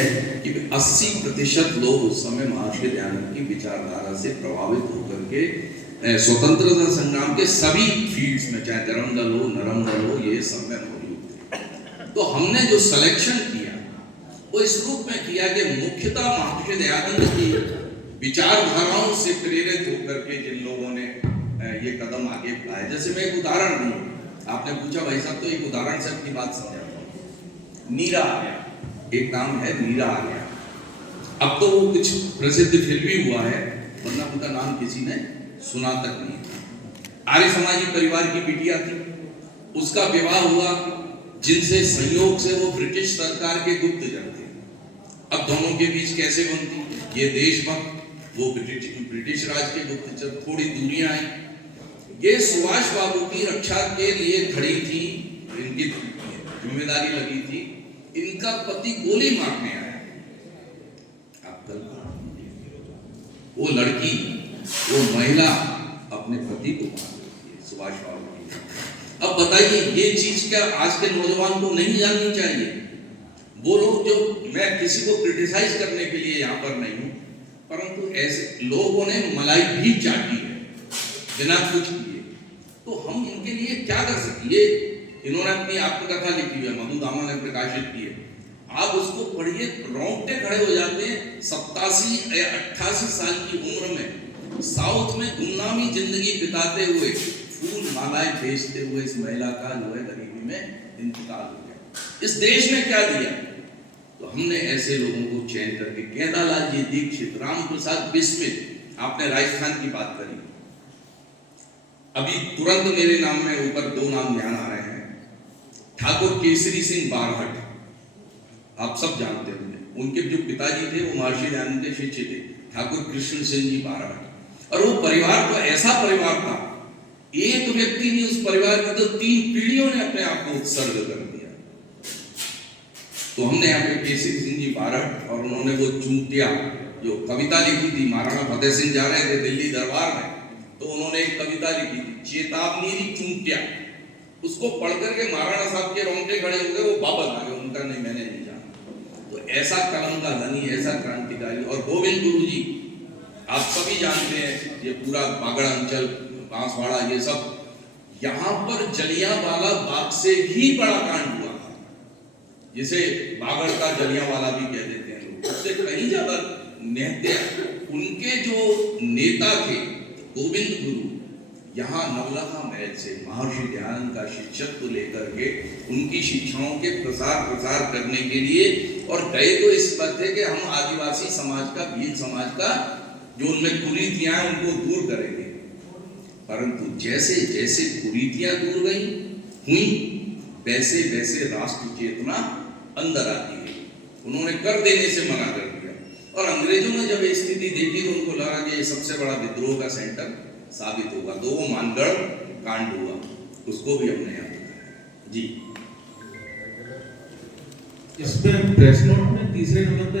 है कि 80% लोग उस समय महर्षि दयानंद की विचारधारा से प्रभावित होकर के स्वतंत्रता संग्राम के सभी फील्ड्स में, चाहे धर्म दल हो, नरम दल हो, ये सब में मौजूद थे। तो हमने जो सिलेक्शन किया वो इस रूप में किया कि मुख्यतः महर्षि दयानंद की विचारधाराओं से प्रेरित होकर के जिन लोगों ने ये कदम आगे बढ़ाए। जैसे मैं एक उदाहरण दूं, आपने पूछा भाई साहब, तो एक उदाहरण से अपनी बात समझा। नीरा आ गया, एक नाम है नीरा आ गया। अब तो वो कुछ प्रसिद्ध फिल्म भी हुआ है, वरना उनका नाम किसी ने सुना तक नहीं था। आर्य समाजी परिवार की बिटिया थी, उसका विवाह हुआ जिनसे संयोग से वो ब्रिटिश सरकार के गुप्तचर थे। अब दोनों के बीच कैसे बनती, ये देशभक्त, वो ब्रिटिश राज के गुप्तचर, थोड़ी दूरियां आई। ये सुभाष बाबू की रक्षा के लिए खड़ी थी, इनकी जिम्मेदारी लगी थी। इनका पति गोली मारने आया। आप कल्पना, वो लड़की, वो महिला अपने पति को मार देती है, सुभाष बाबू की। अब बताइए, ये चीज क्या आज के नौजवान को नहीं जाननी चाहिए? वो लोग जो, मैं किसी को क्रिटिसाइज करने के लिए यहाँ पर नहीं हूँ, परंतु ऐसे लोगों ने मलाई भी चाटी है बिना कुछ किए। तो हम इनके लिए क्या कर सकते? ये इन्होंने अपनी आत्मकथा लिखी है, मधुदामा ने प्रकाशित की है। आप उसको पढ़िए, रोंगटे खड़े हो जाते हैं। 87 या 88 साल की उम्र में साउथ में गुमनामी जिंदगी बिताते हुए, फूल मालाएं बेचते हुए इस महिला का जो है गरीबी में इंतकाल हो गया। इस देश ने क्या दिया? तो हमने ऐसे लोगों को चयन करके, केदारलाल जी दीक्षित, राम प्रसाद बिस्मिल, आपने राजस्थान की बात करी, अभी तुरंत मेरे नाम में ऊपर 2 नाम ध्यान आ रहे हैं। ठाकुर केसरी सिंह बारहट, आप सब जानते होंगे, उनके जो पिताजी थे वो महर्षि दयानंद के शिष्य थे, ठाकुर कृष्ण सिंह जी बारहट। और वो परिवार तो ऐसा परिवार था, एक व्यक्ति ने उस परिवार की तो 3 पीढ़ियों ने अपने आप को उत्सर्ग कर दिया। तो हमने यहाँ पे केसरी सिंह जी बारहट, और उन्होंने वो चूंटिया जो कविता लिखी थी, महाराणा फतेह सिंह जा रहे थे दिल्ली दरबार में, तो उन्होंने एक कविता लिखी थी, चेतावनी चूंटिया। उसको पढ़ करके महाराणा साहब के रोंगटे खड़े हो गए, वो बाबा आ गए, उनका नहीं, मैंने नहीं जाना। तो ऐसा कलम का धनी, ऐसा क्रांतिकारी। और गोविंद गुरु जी, आप सभी जानते हैं, ये पूरा बागड़ अंचल, बांसवाड़ा, ये सब, यहाँ पर जलियांवाला बाग से ही बड़ा कांड हुआ, जिसे बागड़ का जलियांवाला भी कह देते हैं लोग, उससे कहीं ज्यादा निहत्या। उनके जो नेता थे गोविंद गुरु, यहाँ नवलखा महल से महर्षि दयानंद का शिष्यत्व लेकर के उनकी शिक्षाओं के प्रसार करने के लिए, और गए तो इस बात थे कि हम आदिवासी समाज का, भील समाज का जो उनमें कुरीतियां हैं उनको दूर करेंगे। परंतु जैसे जैसे कुरीतियां दूर हुई, वैसे वैसे राष्ट्र चेतना अंदर आती है। उन्होंने कर देने से मना कर दिया, और अंग्रेजों ने जब स्थिति देखी तो उनको लगा कि ये सबसे बड़ा विद्रोह का सेंटर साबित होगा। तो वो मानगढ़ कांड हुआ, उसको भी हमने याद रखा जी। इसमें प्रेस नोट में तीसरे नंबर पे